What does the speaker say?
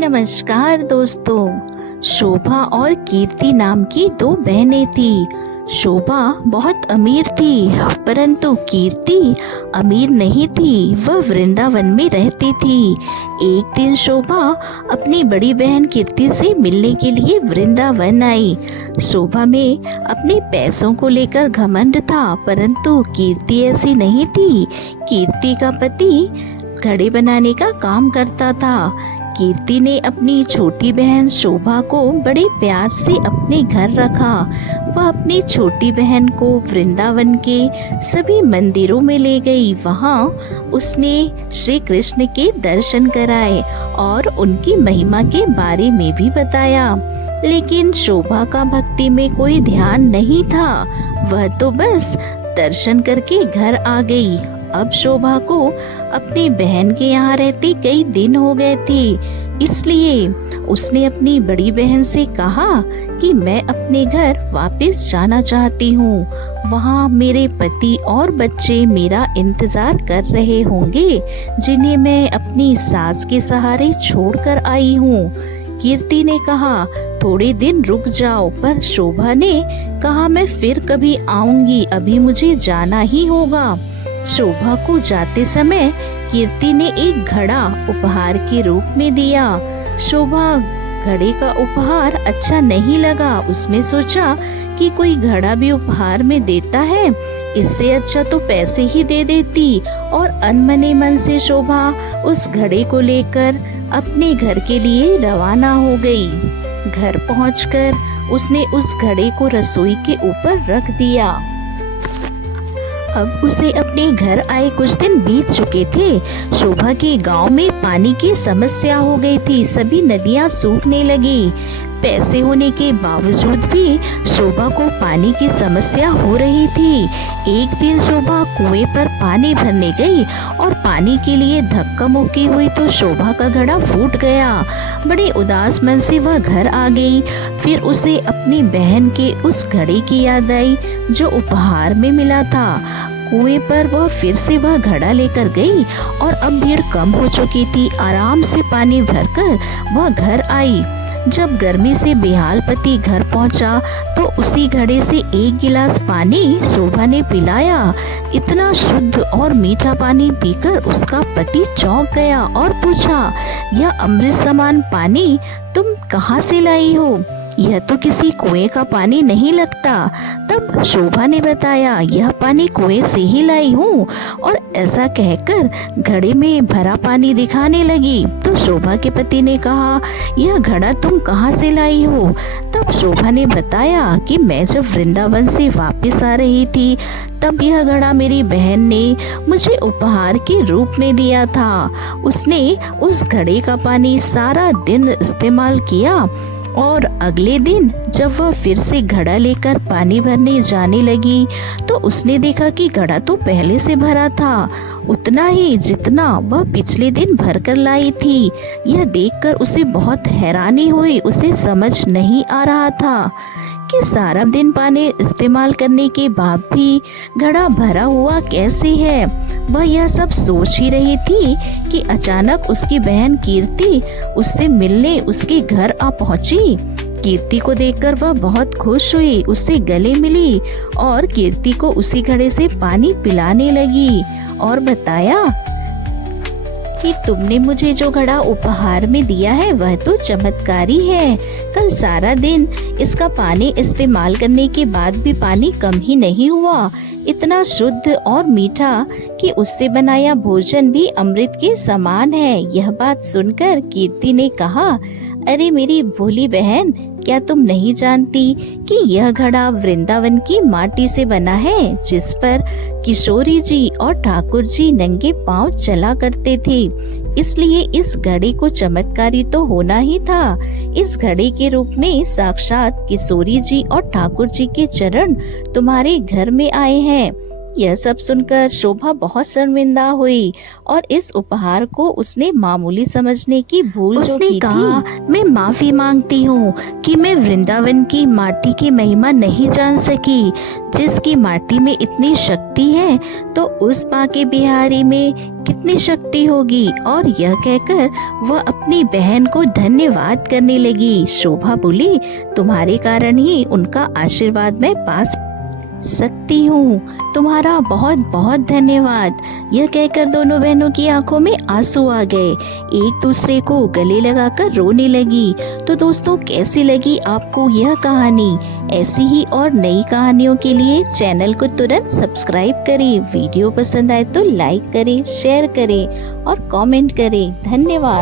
नमस्कार दोस्तों। शोभा और कीर्ति नाम की दो बहनें थी। शोभा बहुत अमीर थी, परंतु कीर्ति अमीर नहीं थी। वह वृंदावन में रहती थी। एक दिन शोभा अपनी बड़ी बहन कीर्ति से मिलने के लिए वृंदावन आई। शोभा में अपने पैसों को लेकर घमंड था, परंतु कीर्ति ऐसी नहीं थी। कीर्ति का पति घड़े बनाने का काम करता था। कीर्ति ने अपनी छोटी बहन शोभा को बड़े प्यार से अपने घर रखा। वह अपनी छोटी बहन को वृंदावन के सभी मंदिरों में ले गई। वहाँ उसने श्री कृष्ण के दर्शन कराए और उनकी महिमा के बारे में भी बताया। लेकिन शोभा का भक्ति में कोई ध्यान नहीं था। वह तो बस दर्शन करके घर आ गई। अब शोभा को अपनी बहन के यहाँ रहते कई दिन हो गए थे, इसलिए उसने अपनी बड़ी बहन से कहा कि मैं अपने घर वापस जाना चाहती हूँ। वहाँ मेरे पति और बच्चे मेरा इंतजार कर रहे होंगे, जिन्हें मैं अपनी सास के सहारे छोड़कर आई हूँ। कीर्ति ने कहा, थोड़े दिन रुक जाओ, पर शोभा ने कहा, मैं फिर कभी आऊंगी, अभी मुझे जाना ही होगा। शोभा को जाते समय कीर्ति ने एक घड़ा उपहार के रूप में दिया। शोभा घड़े का उपहार अच्छा नहीं लगा। उसने सोचा कि कोई घड़ा भी उपहार में देता है, इससे अच्छा तो पैसे ही दे देती। और अनमने मन से शोभा उस घड़े को लेकर अपने घर के लिए रवाना हो गई। घर पहुंचकर उसने उस घड़े को रसोई के ऊपर रख दिया। अब उसे अपने घर आए कुछ दिन बीत चुके थे। शोभा के गांव में पानी की समस्या हो गई थी। सभी नदियां सूखने लगी। पैसे होने के बावजूद भी शोभा को पानी की समस्या हो रही थी। एक दिन शोभा कुएं पर पानी भरने गई और पानी के लिए धक्का मुक्की हुई तो शोभा का घड़ा फूट गया। बड़े उदास मन से वह घर आ गई। फिर उसे अपनी बहन के उस घड़े की याद आई जो उपहार में मिला था। कुएं पर वह फिर से वह घड़ा लेकर गई और अब भीड़ कम हो चुकी थी। आराम से पानी भरकर वह घर आई। जब गर्मी से बेहाल पति घर पहुंचा तो उसी घड़े से एक गिलास पानी शोभा ने पिलाया। इतना शुद्ध और मीठा पानी पीकर उसका पति चौंक गया और पूछा, यह अमृत समान पानी तुम कहाँ से लाई हो? यह तो किसी कुएं का पानी नहीं लगता। तब शोभा ने बताया, यह पानी कुएं से ही लाई हूँ। और ऐसा कहकर घड़े में भरा पानी दिखाने लगी। तो शोभा के पति ने कहा, यह घड़ा तुम कहाँ से लाई हो? तब शोभा ने बताया कि मैं जब वृंदावन से वापस आ रही थी तब यह घड़ा मेरी बहन ने मुझे उपहार के रूप में दिया था। उसने उस घड़े का पानी सारा दिन इस्तेमाल किया और अगले दिन जब वह फिर से घड़ा लेकर पानी भरने जाने लगी तो उसने देखा कि घड़ा तो पहले से भरा था, उतना ही जितना वह पिछले दिन भरकर लाई थी। यह देखकर उसे बहुत हैरानी हुई। उसे समझ नहीं आ रहा था कि सारा दिन पानी इस्तेमाल करने के बाद भी घड़ा भरा हुआ कैसे है। वह यह सब सोच ही रही थी कि अचानक उसकी बहन कीर्ति उससे मिलने उसके घर आ पहुंची। कीर्ति को देखकर वह बहुत खुश हुई, उससे गले मिली और कीर्ति को उसी घड़े से पानी पिलाने लगी और बताया कि तुमने मुझे जो घड़ा उपहार में दिया है वह तो चमत्कारी है। कल सारा दिन इसका पानी इस्तेमाल करने के बाद भी पानी कम ही नहीं हुआ। इतना शुद्ध और मीठा कि उससे बनाया भोजन भी अमृत के समान है। यह बात सुनकर कीर्ति ने कहा, अरे मेरी भोली बहन, क्या तुम नहीं जानती कि यह घड़ा वृंदावन की माटी से बना है, जिस पर किशोरी जी और ठाकुर जी नंगे पांव चला करते थे। इसलिए इस घड़े को चमत्कारी तो होना ही था। इस घड़े के रूप में साक्षात किशोरी जी और ठाकुर जी के चरण तुम्हारे घर में आए हैं। यह सब सुनकर शोभा बहुत शर्मिंदा हुई और इस उपहार को उसने मामूली समझने की भूल उसने जो की कहा, थी। मैं माफी मांगती हूँ कि मैं वृंदावन की माटी की महिमा नहीं जान सकी। जिसकी माटी में इतनी शक्ति है तो उस बांके बिहारी में कितनी शक्ति होगी। और यह कहकर वह अपनी बहन को धन्यवाद करने लगी। शोभा बोली, तुम्हारे कारण ही उनका आशीर्वाद मैं पा सकती हूँ। तुम्हारा बहुत बहुत धन्यवाद। यह कहकर दोनों बहनों की आंखों में आंसू आ गए, एक दूसरे को गले लगाकर रोने लगी। तो दोस्तों, कैसी लगी आपको यह कहानी? ऐसी ही और नई कहानियों के लिए चैनल को तुरंत सब्सक्राइब करें। वीडियो पसंद आए तो लाइक करें, शेयर करें और कमेंट करें। धन्यवाद।